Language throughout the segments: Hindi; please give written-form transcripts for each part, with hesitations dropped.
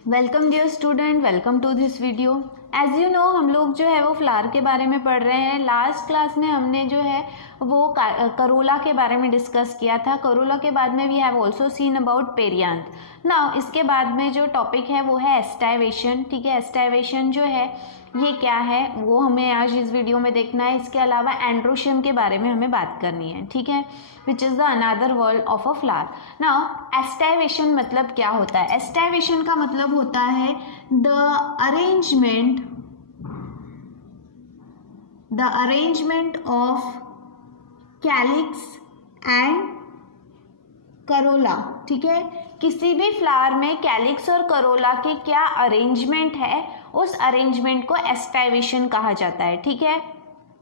Welcome dear student, welcome to this video. As you know हम लोग जो है वो फ्लावर के बारे में पढ़ रहे हैं। लास्ट क्लास में हमने जो है वो करोला के बारे में डिस्कस किया था। करोला के बाद में we have also seen about perianth. Now इसके बाद में जो टॉपिक है वो है एस्टाइवेशन। ठीक है, एस्टाइवेशन जो है ये क्या है वो हमें आज इस वीडियो में देखना है। इसके अलावा एंड्रोशियम के बारे में हमें बात करनी है। ठीक है, which is the another word of a flower. Now aestivation मतलब क्या होता है? एस्टाइवेशन का मतलब होता है the arrangement of calyx and corolla. ठीक है, किसी भी फ्लावर में कैलिक्स और करोला के क्या अरेंजमेंट है, उस अरेंजमेंट को एस्टाइवेशन कहा जाता है। ठीक है,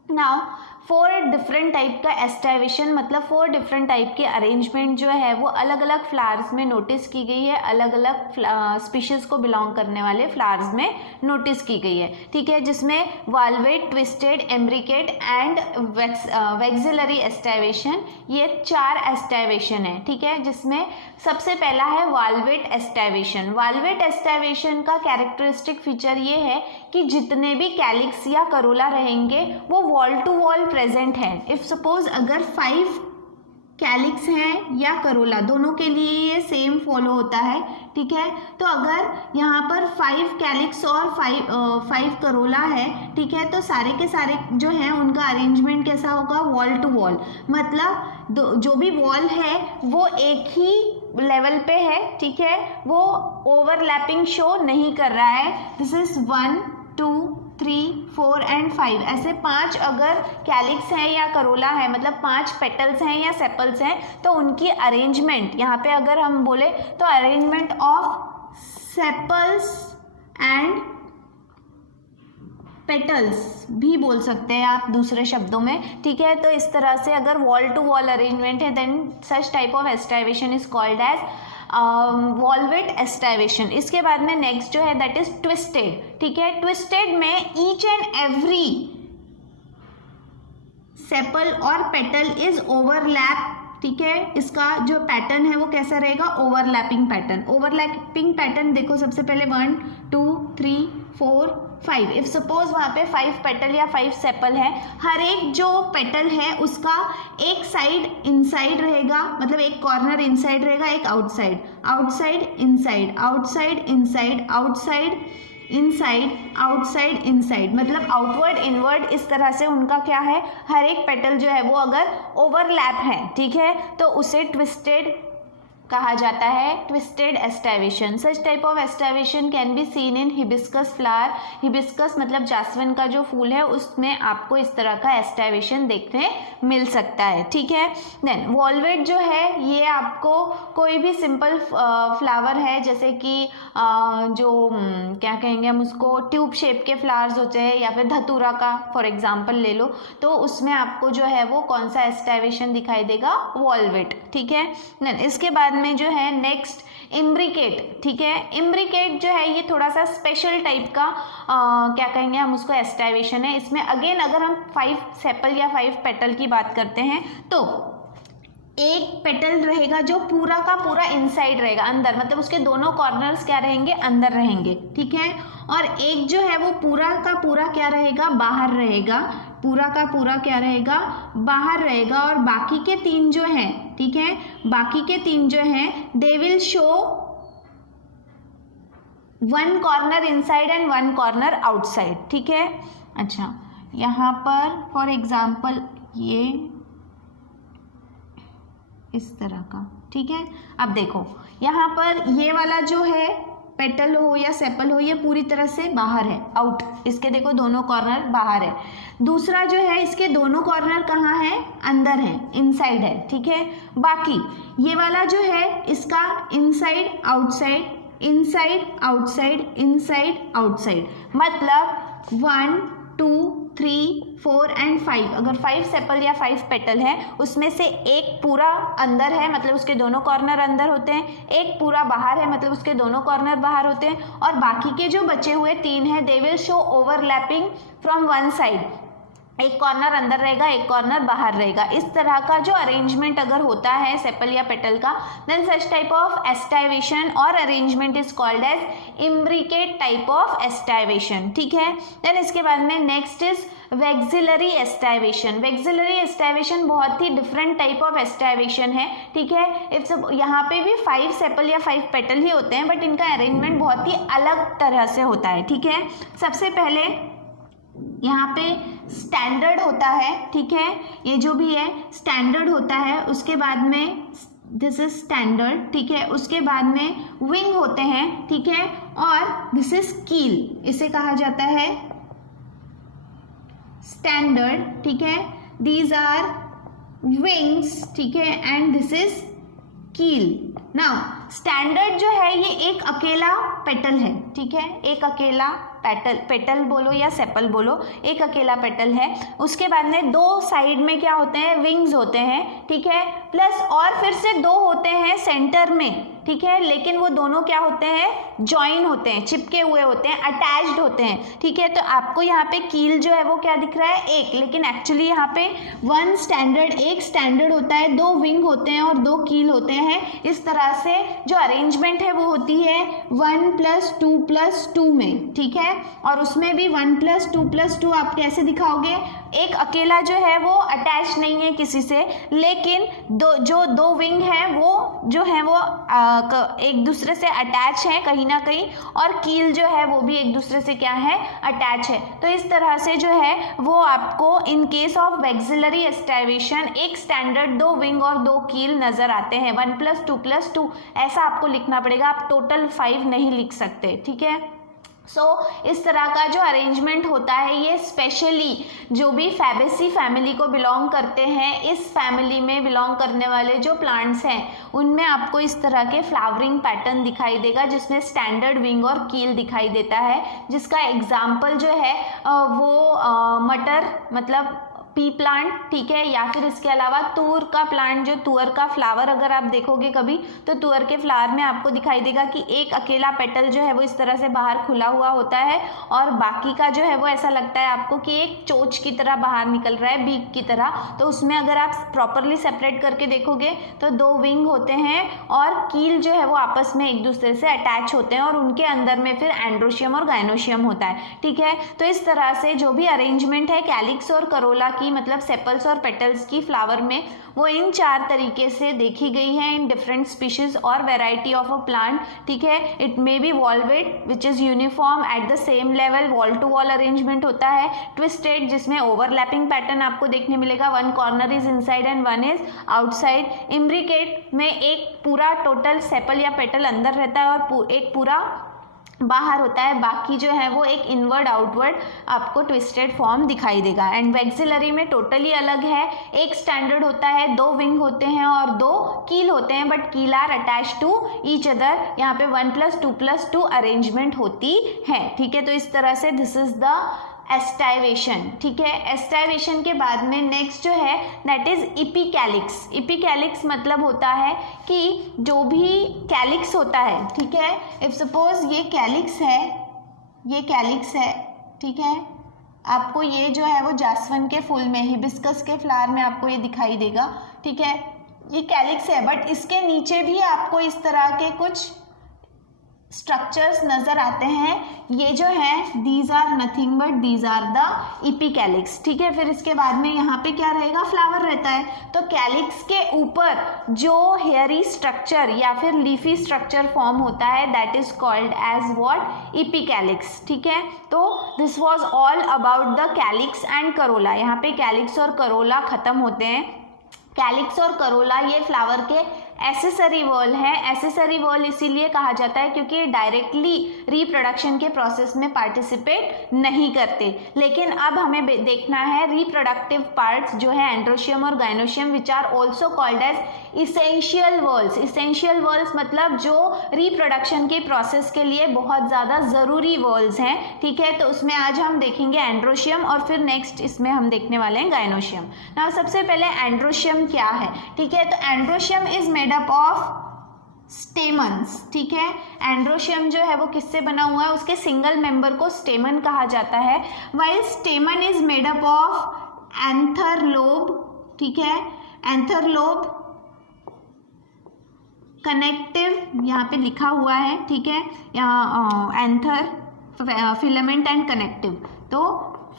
नाउ 4 डिफरेंट टाइप का एस्टाइवेशन मतलब 4 डिफरेंट टाइप के अरेंजमेंट जो है वो अलग अलग फ्लावर्स में नोटिस की गई है। अलग अलग स्पीशीज को बिलोंग करने वाले फ्लावर्स में नोटिस की गई है। ठीक है, जिसमें वाल्वेट, ट्विस्टेड, एम्ब्रिकेट एंड वैक्सिलरी एस्टाइवेशन, ये 4 एस्टाइवेशन है। ठीक है, जिसमें सबसे पहला है वाल्वेट एस्टाइवेशन। वाल्वेट एस्टाइवेशन का कैरेक्टरिस्टिक फीचर ये है कि जितने भी कैलिक्स या करोला रहेंगे वो वॉल टू वॉल प्रेजेंट है। इफ सपोज अगर 5 कैलिक्स हैं या करोला, दोनों के लिए ये सेम फॉलो होता है। ठीक है, तो अगर यहाँ पर 5 कैलिक्स और 5 करोला है, ठीक है, तो सारे के सारे जो हैं उनका अरेंजमेंट कैसा होगा? वॉल टू वॉल, मतलब जो भी वॉल है वो एक ही लेवल पे है। ठीक है, वो ओवरलैपिंग शो नहीं कर रहा है। दिस इज 1 2 3 4 एंड 5, ऐसे 5 अगर कैलिक्स हैं या करोला है, मतलब 5 पेटल्स हैं या सेपल्स हैं, तो उनकी अरेंजमेंट यहाँ पे अगर हम बोले तो arrangement of sepals and petals भी बोल सकते हैं आप दूसरे शब्दों में। ठीक है, तो इस तरह से अगर वॉल टू वॉल अरेंजमेंट है then such type of aestivation is called as valvate aestivation. इसके बाद में नेक्स्ट जो है दैट इज ट्विस्टेड। ठीक है, ट्विस्टेड में ईच एंड एवरी सेपल और पेटल इज ओवरलैप। ठीक है, इसका जो पैटर्न है वो कैसा रहेगा? Overlapping pattern. ओवरलैपिंग पैटर्न देखो, सबसे पहले 1 2 3 4 5। इफ सपोज वहाँ पे 5 पेटल या 5 सेपल है, हर एक जो पेटल है उसका एक साइड इनसाइड रहेगा, मतलब एक कॉर्नर इनसाइड रहेगा, एक outside, outside inside, outside inside, outside inside, outside inside, मतलब आउटवर्ड इनवर्ड, इस तरह से उनका क्या है, हर एक पेटल जो है वो अगर ओवरलैप है, ठीक है, तो उसे ट्विस्टेड कहा जाता है, twisted aestivation. Such type of aestivation can be seen in hibiscus flower. Hibiscus मतलब जासमिन का जो फूल है उसमें आपको इस तरह का एस्टाइवेशन देखने मिल सकता है। ठीक है, देन वॉल्वेट जो है ये आपको कोई भी सिंपल फ्लावर है, जैसे कि जो क्या कहेंगे हम उसको, ट्यूब शेप के फ्लावर्स होते हैं या फिर धतूरा का फॉर एग्जाम्पल ले लो, तो उसमें आपको जो है वो कौन सा एस्टाइवेशन दिखाई देगा? वॉल्वेट। ठीक है, देन इसके बाद में जो है नेक्स्ट इम्ब्रिकेट। ठीक है, इम्ब्रिकेट जो है ये थोड़ा सा स्पेशल टाइप का क्या कहेंगे हम उसको, एस्टाइवेशन है। इसमें अगेन अगर हम 5 सेपल या 5 पेटल की बात करते हैं तो एक पेटल रहेगा जो पूरा का पूरा इनसाइड रहेगा, अंदर, मतलब उसके दोनों कॉर्नर्स क्या रहेंगे? अंदर रहेंगे। ठीक है, और एक जो है वो पूरा का पूरा क्या रहेगा? बाहर रहेगा। पूरा का पूरा क्या रहेगा? बाहर रहेगा। और बाकी के 3 जो हैं, ठीक है, बाकी के 3 जो हैं they will show 1 corner inside and 1 corner outside. ठीक है, अच्छा यहाँ पर फॉर एग्जाम्पल ये इस तरह का। ठीक है, अब देखो यहाँ पर ये वाला जो है पेटल हो या सेपल हो, ये पूरी तरह से बाहर है, आउट, इसके देखो दोनों कॉर्नर बाहर है। दूसरा जो है इसके दोनों कॉर्नर कहाँ है? अंदर है, इनसाइड है। ठीक है, बाकी ये वाला जो है इसका inside outside, inside outside, inside outside, मतलब 1 2 3 4 एंड 5। अगर 5 सेपल या 5 पेटल है उसमें से एक पूरा अंदर है, मतलब उसके दोनों कॉर्नर अंदर होते हैं, एक पूरा बाहर है, मतलब उसके दोनों कॉर्नर बाहर होते हैं, और बाकी के जो बचे हुए 3 हैं they will show overlapping from one side. एक कॉर्नर अंदर रहेगा, एक कॉर्नर बाहर रहेगा। इस तरह का जो अरेंजमेंट अगर होता है सेपल या पेटल का, then such type of aestivation और arrangement is called as imbricate type of aestivation, ठीक है। देन इसके बाद में next is vexillary aestivation. Vexillary aestivation बहुत ही डिफरेंट टाइप ऑफ एस्टाइवेशन है, ठीक है। यहाँ पे भी 5 सेपल या 5 पेटल ही होते हैं, बट इनका अरेंजमेंट बहुत ही अलग तरह से होता है, ठीक है। सबसे पहले यहाँ पे स्टैंडर्ड होता है, ठीक है, ये जो भी है स्टैंडर्ड होता है। उसके बाद में दिस इज स्टैंडर्ड, ठीक है। उसके बाद में विंग होते हैं, ठीक है, और दिस इज कील, इसे कहा जाता है स्टैंडर्ड, ठीक है। दीज आर विंग्स, ठीक है, एंड दिस इज कील। नाउ स्टैंडर्ड जो है ये एक अकेला पेटल है, ठीक है, एक अकेला पेटल बोलो या सेपल बोलो, एक अकेला पेटल है। उसके बाद में 2 साइड में क्या होते हैं, विंग्स होते हैं, ठीक है, प्लस और फिर से 2 होते हैं सेंटर में, ठीक है, लेकिन वो दोनों क्या होते हैं, जॉइन होते हैं, चिपके हुए होते हैं, अटैच्ड होते हैं, ठीक है। तो आपको यहाँ पे कील जो है वो क्या दिख रहा है, एक, लेकिन एक्चुअली यहाँ पे एक स्टैंडर्ड होता है, 2 विंग होते हैं और 2 कील होते हैं। इस तरह से जो अरेंजमेंट है वो होती है 1 + 2 + 2 में, ठीक है। और उसमें भी 1 + 2 + 2 आप कैसे दिखाओगे, एक अकेला जो है वो अटैच नहीं है किसी से, लेकिन दो विंग हैं वो जो है वो एक दूसरे से अटैच है कहीं ना कहीं, और कील जो है वो भी एक दूसरे से क्या है, अटैच है। तो इस तरह से जो है वो आपको इन केस ऑफ वेक्सिलरी एस्टाइवेशन एक स्टैंडर्ड 2 विंग और 2 कील नजर आते हैं। 1 + 2 + 2 ऐसा आपको लिखना पड़ेगा, आप टोटल 5 नहीं लिख सकते, ठीक है। इस तरह का जो अरेंजमेंट होता है ये स्पेशली जो भी फैबेसी फैमिली को बिलोंग करते हैं, इस फैमिली में बिलोंग करने वाले जो प्लांट्स हैं उनमें आपको इस तरह के फ्लावरिंग पैटर्न दिखाई देगा, जिसमें स्टैंडर्ड विंग और कील दिखाई देता है। जिसका एग्जाम्पल जो है वो मटर मतलब पी प्लांट, ठीक है, या फिर इसके अलावा तुअर का प्लांट, जो तुअर का फ्लावर अगर आप देखोगे कभी तो तुअर के फ्लावर में आपको दिखाई देगा कि एक अकेला पेटल जो है वो इस तरह से बाहर खुला हुआ होता है, और बाकी का जो है वो ऐसा लगता है आपको कि एक चोंच की तरह बाहर निकल रहा है, बीक की तरह। तो उसमें अगर आप प्रॉपरली सेपरेट करके देखोगे तो 2 विंग होते हैं और कील जो है वो आपस में एक दूसरे से अटैच होते हैं, और उनके अंदर में फिर एंड्रोशियम और गाइनोशियम होता है, ठीक है। तो इस तरह से जो भी अरेंजमेंट है कैलिक्स और करोला की, मतलब सेपल्स और पेटल्स की फ्लावर में, वो इन 4 तरीके से देखी गई है इन डिफरेंट स्पीशीज और वेराइटी ऑफ अ प्लांट, ठीक है। It may be valvate which is uniform at the same level, wall to wall arrangement होता है, ट्विस्टेड जिसमें ओवरलैपिंग पैटर्न आपको देखने मिलेगा, 1 corner is inside and 1 is outside, imbricate में एक पूरा टोटल सेपल या पेटल अंदर रहता है और एक पूरा बाहर होता है, बाकी जो है वो एक इनवर्ड आउटवर्ड आपको ट्विस्टेड फॉर्म दिखाई देगा। एंड वेक्सिलरी में टोटली अलग है, एक स्टैंडर्ड होता है, 2 विंग होते हैं और 2 कील होते हैं, but keel are attach to each other. यहाँ पे 1 + 2 + 2 अरेंजमेंट होती है, ठीक है। तो इस तरह से दिस इज द एस्टाइवेशन, ठीक है। एस्टाइवेशन के बाद में नेक्स्ट जो है दैट इज इपीकैलिक्स। इपीकैलिक्स मतलब होता है कि जो भी कैलिक्स होता है, ठीक है, इफ सपोज ये कैलिक्स है, ये कैलिक्स है, ठीक है, आपको ये जो है वो जासवन के फूल में, हिबिस्कस के फ्लावर में आपको ये दिखाई देगा, ठीक है, ये कैलिक्स है, बट इसके नीचे भी आपको इस तरह के कुछ स्ट्रक्चर्स नजर आते हैं। ये जो है these are nothing but these are the epicalyx, ठीक है। फिर इसके बाद में यहाँ पे क्या रहेगा, फ्लावर रहता है। तो कैलिक्स के ऊपर जो हेयरी स्ट्रक्चर या फिर लीफी स्ट्रक्चर फॉर्म होता है that is called as what, epicalyx, ठीक है। तो this was all about the calyx and corolla. यहाँ पे कैलिक्स और करोला खत्म होते हैं। कैलिक्स और करोला ये फ्लावर के एसेसरी वॉल है। एसेसरी वॉल इसीलिए कहा जाता है क्योंकि ये डायरेक्टली रिप्रोडक्शन के प्रोसेस में पार्टिसिपेट नहीं करते, लेकिन अब हमें देखना है रिप्रोडक्टिव पार्ट्स जो है एंड्रोशियम और gynoecium which are also called as essential whorls. Essential whorls मतलब जो रिप्रोडक्शन के प्रोसेस के लिए बहुत ज़्यादा ज़रूरी वॉल्स हैं, ठीक है। तो उसमें आज हम देखेंगे एंड्रोशियम और फिर नेक्स्ट इसमें हम देखने वाले हैं गाइनोशियम। ना सबसे पहले एंड्रोशियम क्या है, ठीक है। तो androecium is made up of stamens, ठीक है। एंड्रोशियम जो है वो किससे बना हुआ है, उसके सिंगल मेंबर को स्टेमन कहा जाता है। While स्टेमन is made up of anther lobe, ठीक है, एंथर लोब, कनेक्टिव यहाँ पे लिखा हुआ है, ठीक है, यहाँ एंथर, फिलामेंट एंड कनेक्टिव, तो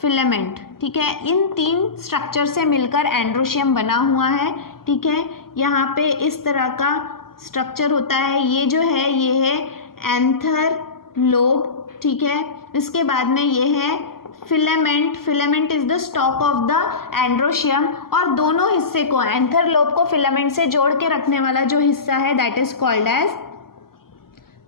फिलामेंट, ठीक है, इन तीन स्ट्रक्चर से मिलकर एंड्रोशियम बना हुआ है, ठीक है। यहाँ पे इस तरह का स्ट्रक्चर होता है, ये जो है ये है एंथर लोब, ठीक है। इसके बाद में ये है filament, filament is the stock of the androecium, और दोनों हिस्से को, एंथर लोब को फिलामेंट से जोड़ के रखने वाला जो हिस्सा है that is called as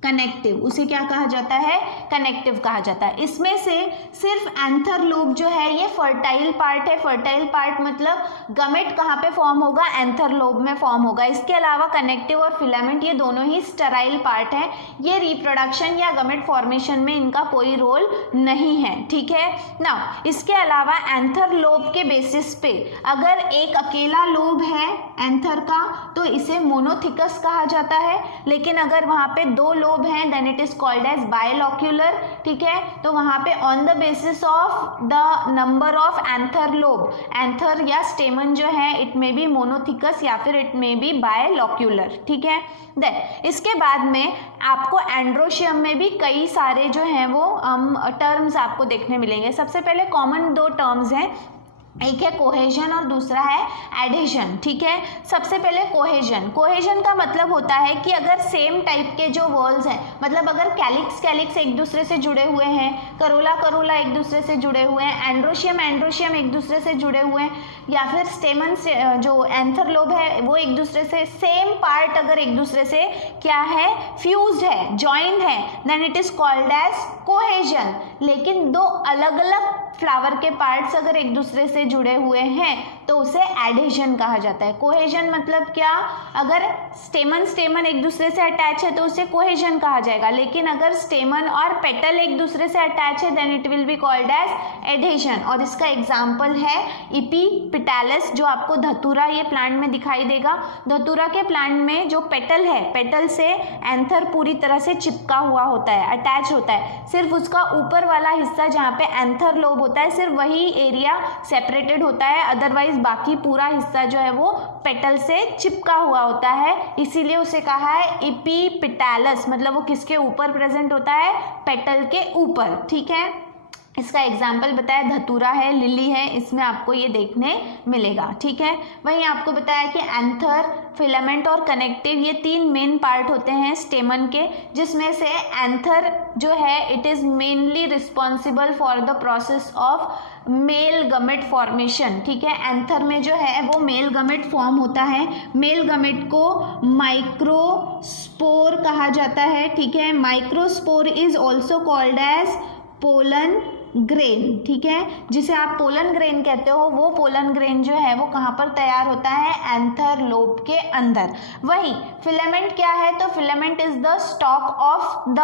connective, उसे क्या कहा जाता है, कनेक्टिव कहा जाता है। इसमें से सिर्फ एंथर लोब जो है ये फर्टाइल पार्ट है, फर्टाइल पार्ट मतलब गमेट कहाँ पे फॉर्म होगा, एंथर लोब में फॉर्म होगा। इसके अलावा कनेक्टिव और फिलामेंट ये दोनों ही स्टेराइल पार्ट है, ये रिप्रोडक्शन या गमेट फॉर्मेशन में इनका कोई रोल नहीं है, ठीक है ना। इसके अलावा एंथर लोब के बेसिस पे अगर एक अकेला लोब है एंथर का तो इसे मोनोथिकस कहा जाता है, लेकिन अगर वहाँ पे दो लोब है then it is called as bilocular, ठीक है। तो वहां पे on the basis of the number of anther lobe, anther या स्टेमन जो है इट मे बी मोनोथिकस या फिर इट मे बी बायलॉक्यूलर, ठीक है। देन इसके बाद में आपको एंड्रोशियम में भी कई सारे जो हैं वो टर्म्स आपको देखने मिलेंगे। सबसे पहले कॉमन दो टर्म्स हैं, एक है कोहेजन और दूसरा है एडिशन, ठीक है। सबसे पहले कोहेजन, कोहेजन का मतलब होता है कि अगर सेम टाइप के जो वॉल्स हैं, मतलब अगर कैलिक्स कैलिक्स एक दूसरे से जुड़े हुए हैं, करोला करोला एक दूसरे से जुड़े हुए हैं, एंड्रोशियम एंड्रोशियम एक दूसरे से जुड़े हुए हैं, या फिर स्टेमन से जो एंथर लोब है वो एक दूसरे से, सेम पार्ट अगर एक दूसरे से क्या है, फ्यूज्ड है, जॉइंड है, then it is called as cohesion. लेकिन दो अलग अलग फ्लावर के पार्ट्स अगर एक दूसरे से जुड़े हुए हैं तो उसे एडिशन कहा जाता है। कोहेजन मतलब क्या, अगर स्टेमन स्टेमन एक दूसरे से अटैच है तो उसे कोहेजन कहा जाएगा, लेकिन अगर स्टेमन और पेटल एक दूसरे से अटैच है then it will be called as adhesion. और इसका एग्जाम्पल है इपीपिटैलिस, जो आपको धतूरा ये प्लांट में दिखाई देगा। धतूरा के प्लांट में जो पेटल है, पेटल से एंथर पूरी तरह से चिपका हुआ होता है, अटैच होता है, सिर्फ उसका ऊपर वाला हिस्सा जहाँ पे एंथर लोब होता है सिर्फ वही एरिया सेपरेटेड होता है, अदरवाइज बाकी पूरा हिस्सा जो है वो पेटल से चिपका हुआ होता है, इसीलिए उसे कहा है इपीपिटैलिस। मतलब वो किसके ऊपर प्रेजेंट होता है, पेटल के ऊपर, ठीक है। इसका एग्जाम्पल बताया धतूरा है, लिली है, इसमें आपको ये देखने मिलेगा, ठीक है। वहीं आपको बताया कि एंथर, फिलामेंट और कनेक्टिव ये तीन मेन पार्ट होते हैं स्टेमन के, जिसमें से एंथर जो है it is mainly responsible for the process of male gamete formation, ठीक है। एंथर में जो है वो मेल गमेट फॉर्म होता है, मेल गमेट को माइक्रोस्पोर कहा जाता है, ठीक है। Microspore is also called as pollen grain, ठीक है, जिसे आप पोलन ग्रेन कहते हो, वो पोलन ग्रेन जो है वो कहाँ पर तैयार होता है, एंथर लोब के अंदर। वही फिलामेंट क्या है, तो filament is the stock of the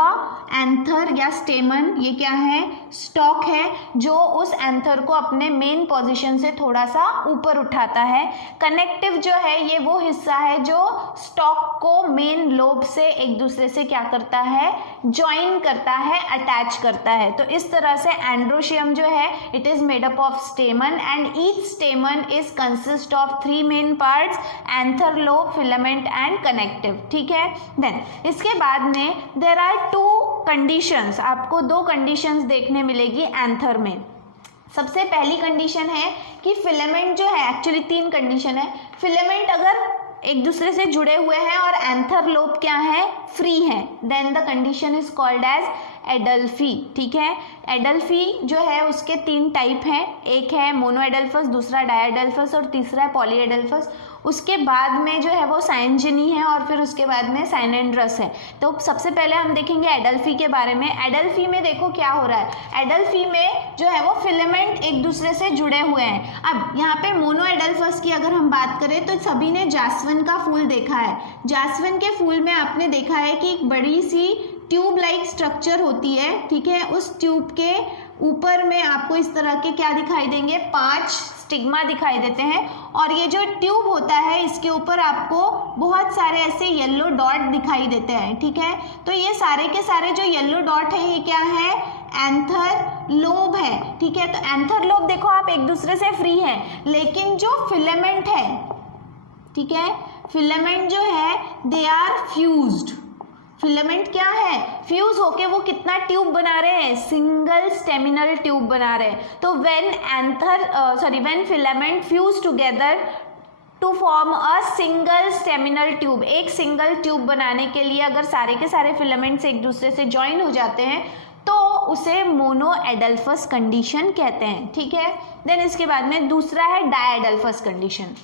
anther या स्टेमन, ये क्या है, स्टॉक है जो उस एंथर को अपने मेन पोजीशन से थोड़ा सा ऊपर उठाता है। कनेक्टिव जो है ये वो हिस्सा है जो स्टॉक को मेन लोब से एक दूसरे से क्या करता है, ज्वाइन करता है, अटैच करता है। तो इस तरह से एंड्रोशियम जो है it is made up of स्टेमन and each स्टेमन is consist of three main parts, anther lobe, filament and connective, ठीक है। देन इसके बाद में देयर आर टू कंडीशंस, आपको दो कंडीशंस देखने मिलेगी एंथर में। सबसे पहली कंडीशन है कि फिलामेंट जो है, एक्चुअली तीन कंडीशन है, फिलामेंट अगर एक दूसरे से जुड़े हुए हैं और एंथर लोब क्या है, फ्री है, then the condition is called as adelphy, ठीक है। एडल्फी जो है उसके तीन टाइप हैं, एक है मोनोएडल्फस, दूसरा डायएडल्फस और तीसरा है पॉलीएडल्फस। उसके बाद में जो है वो साइनजिनी है और फिर उसके बाद में साइनेंड्रस है। तो सबसे पहले हम देखेंगे एडल्फी के बारे में। एडल्फी में देखो क्या हो रहा है, एडल्फी में जो है वो फिलामेंट एक दूसरे से जुड़े हुए हैं। अब यहाँ पे मोनोएडल्फस की अगर हम बात करें तो सभी ने जासवन का फूल देखा है। जासवन के फूल में आपने देखा है कि एक बड़ी सी ट्यूब लाइक स्ट्रक्चर होती है, ठीक है। उस ट्यूब के ऊपर में आपको इस तरह के क्या दिखाई देंगे, 5 स्टिग्मा दिखाई देते हैं, और ये जो ट्यूब होता है इसके ऊपर आपको बहुत सारे ऐसे येलो डॉट दिखाई देते हैं, ठीक है। तो ये सारे के सारे जो येलो डॉट है ये क्या है, एंथर लोब है, ठीक है। तो एंथर लोब देखो आप एक दूसरे से फ्री है, लेकिन जो फिलामेंट है, ठीक है, फिलामेंट जो है दे आर फ्यूज्ड। फिलामेंट क्या है, फ्यूज होके वो कितना ट्यूब बना रहे हैं, सिंगल स्टेमिनल ट्यूब बना रहे हैं। तो when filament fuse together to form a single staminal tube, एक सिंगल ट्यूब बनाने के लिए अगर सारे के सारे फिलामेंट्स एक दूसरे से ज्वाइन हो जाते हैं तो उसे मोनोएडल्फस कंडीशन कहते हैं, ठीक है। देन इसके बाद में दूसरा है डायएडल्फस कंडीशन।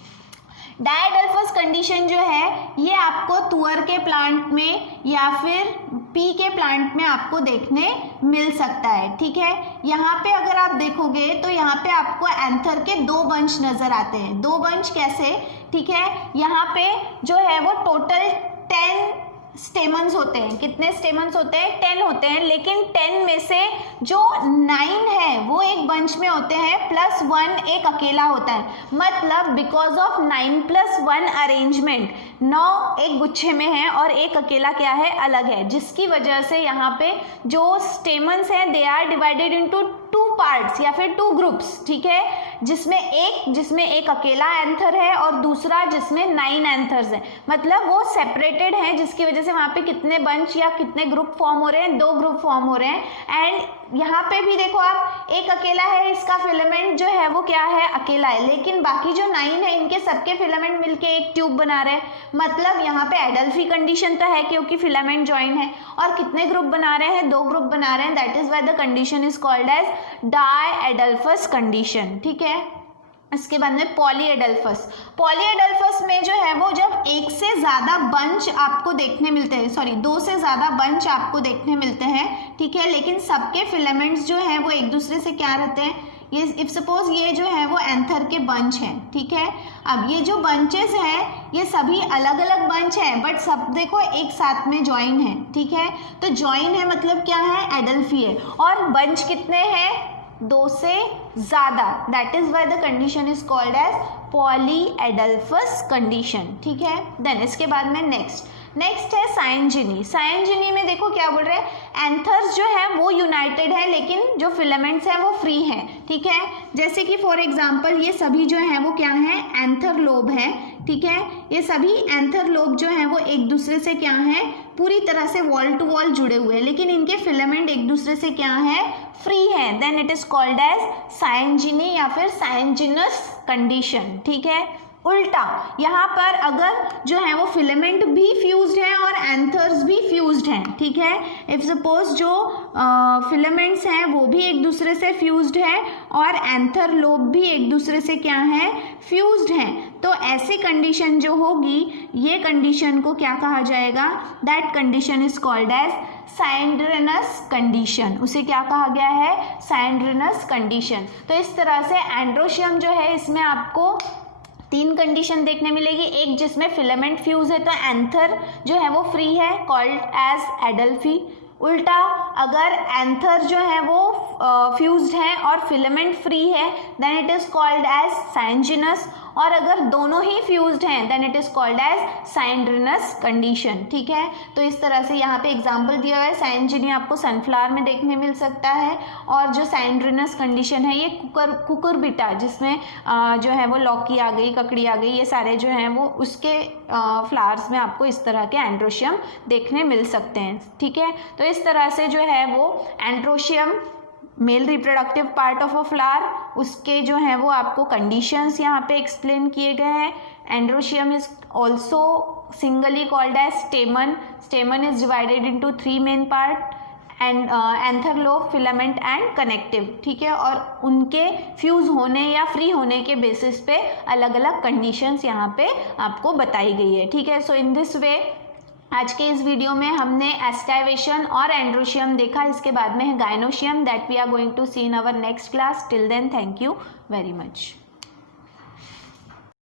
डायएडल्फस कंडीशन जो है ये आपको तुअर के प्लांट में या फिर पी के प्लांट में आपको देखने मिल सकता है, ठीक है। यहाँ पे अगर आप देखोगे तो यहाँ पे आपको एंथर के 2 बंच नजर आते हैं। 2 बंच कैसे, ठीक है, यहाँ पे जो है वो टोटल 10 स्टेमन्स होते हैं। कितने स्टेमन्स होते हैं, 10 होते हैं, लेकिन 10 में से जो 9 है वो एक बंच में होते हैं, प्लस 1 एक अकेला होता है। मतलब बिकॉज ऑफ 9+1 अरेंजमेंट 9 एक गुच्छे में है और एक अकेला क्या है, अलग है, जिसकी वजह से यहाँ पे जो स्टेमन्स हैं they are divided into 2 parts या फिर 2 ग्रुप्स, ठीक है, जिसमें एक अकेला एंथर है और दूसरा जिसमें 9 एंथर्स हैं। मतलब वो सेपरेटेड हैं, जिसकी वजह से वहाँ पे कितने बंच या कितने ग्रुप फॉर्म हो रहे हैं, 2 ग्रुप फॉर्म हो रहे हैं। एंड यहाँ पे भी देखो आप, एक अकेला है, इसका फिलामेंट जो है वो क्या है, अकेला है, लेकिन बाकी जो 9 है इनके सबके फिलामेंट मिलके एक ट्यूब बना रहे हैं। मतलब यहाँ पे एडल्फी कंडीशन तो है क्योंकि फिलामेंट ज्वाइन है, और कितने ग्रुप बना रहे हैं, 2 ग्रुप बना रहे हैं। That is why the condition is called as diadelphous condition, ठीक है। इसके बाद में पॉलीएडल्फस। पॉलीएडल्फस में जो है वो जब एक से ज़्यादा बंच आपको देखने मिलते हैं, 2 से ज़्यादा बंच आपको देखने मिलते हैं, ठीक है, लेकिन सबके फिलामेंट्स जो हैं वो एक दूसरे से क्या रहते हैं, ये इफ सपोज ये जो है वो एंथर के बंच हैं, ठीक है। अब ये जो बंचेस हैं ये सभी अलग अलग बंच हैं, बट सब देखो एक साथ में ज्वाइन है, ठीक है। तो ज्वाइन है मतलब क्या है, एडल्फी है, और बंच कितने हैं, 2 से ज़्यादा। That is why the condition is called as polyadelphous condition, ठीक है। देन इसके बाद में नेक्स्ट है साइनजिनी। साइनजिनी में देखो क्या बोल रहे हैं, एंथर्स जो है वो यूनाइटेड है, लेकिन जो फिलामेंट्स हैं वो फ्री हैं, ठीक है। जैसे कि फॉर एग्जांपल ये सभी जो हैं वो क्या है, एंथर लोब है, ठीक है। ये सभी एंथर लोब जो हैं वो एक दूसरे से क्या है, पूरी तरह से वॉल टू वॉल जुड़े हुए हैं, लेकिन इनके फिलामेंट एक दूसरे से क्या है, फ्री है। Then it is called as syngenesious या फिर साइनजिनस कंडीशन, ठीक है। उल्टा यहाँ पर अगर जो है वो फिलामेंट भी फ्यूज्ड है और एंथर्स भी फ्यूज्ड हैं, ठीक है। इफ सपोज जो फिलामेंट्स हैं वो भी एक दूसरे से फ्यूज्ड है और एंथर लोब भी एक दूसरे से क्या है, फ्यूज्ड हैं, तो ऐसी कंडीशन जो होगी, ये कंडीशन को क्या कहा जाएगा, that condition is called as synandrous condition. उसे क्या कहा गया है, साइंड्रेनस कंडीशन। तो इस तरह से एंड्रोशियम जो है इसमें आपको 3 कंडीशन देखने मिलेगी। एक जिसमें फिलामेंट फ्यूज है तो एंथर जो है वो फ्री है, कॉल्ड एज एडल्फी। उल्टा अगर एंथर जो है वो फ्यूज्ड है और फिलामेंट फ्री है then it is called as syngenesious, और अगर दोनों ही फ्यूज्ड हैं then it is called as synandrous condition, ठीक है। तो इस तरह से यहाँ पे एग्जांपल दिया हुआ है, साइंजिनी आपको सनफ्लावर में देखने मिल सकता है, और जो साइंड्रिनस कंडीशन है ये कुकुरबिटा, जिसमें जो है वो लौकी आ गई, ककड़ी आ गई, ये सारे जो हैं वो उसके फ्लावर्स में आपको इस तरह के एंड्रोशियम देखने मिल सकते हैं, ठीक है। तो इस तरह से जो है वो androecium male reproductive part of a flower, उसके जो है वो आपको कंडीशंस यहाँ पे एक्सप्लेन किए गए हैं। Androecium is also singly called as stamen. Stamen is divided into 3 main part, and anther lobe, filament and connective, ठीक है। और उनके फ्यूज होने या फ्री होने के बेसिस पे अलग अलग कंडीशंस यहाँ पे आपको बताई गई है, ठीक है। सो इन दिस वे आज के इस वीडियो में हमने एस्टाइवेशन और एंड्रोशियम देखा। इसके बाद में है gynoecium, that we are going to see in our next class. Till then thank you very much.